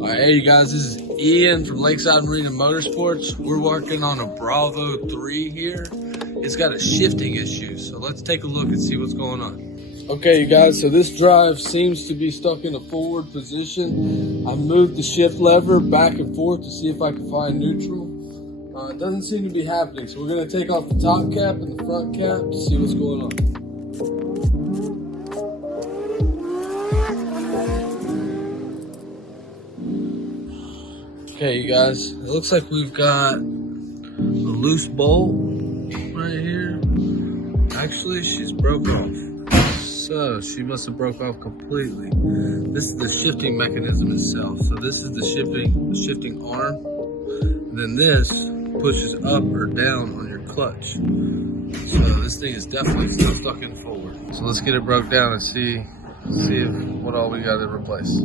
Alright, hey you guys, this is Ian from Lakeside Marine and Motorsports. We're working on a Bravo 3 here. It's got a shifting issue, so let's take a look and see what's going on. Okay you guys, so this drive seems to be stuck in a forward position. I moved the shift lever back and forth to see if I can find neutral. It doesn't seem to be happening, so we're going to take off the top cap and the front cap to see what's going on. Okay, you guys, it looks like we've got a loose bolt right here. Actually, she's broke off. So she must have broke off completely. This is the shifting mechanism itself. So this is the shifting arm. And then this pushes up or down on your clutch. So this thing is definitely still stuck in forward. So let's get it broke down and see what all we got to replace.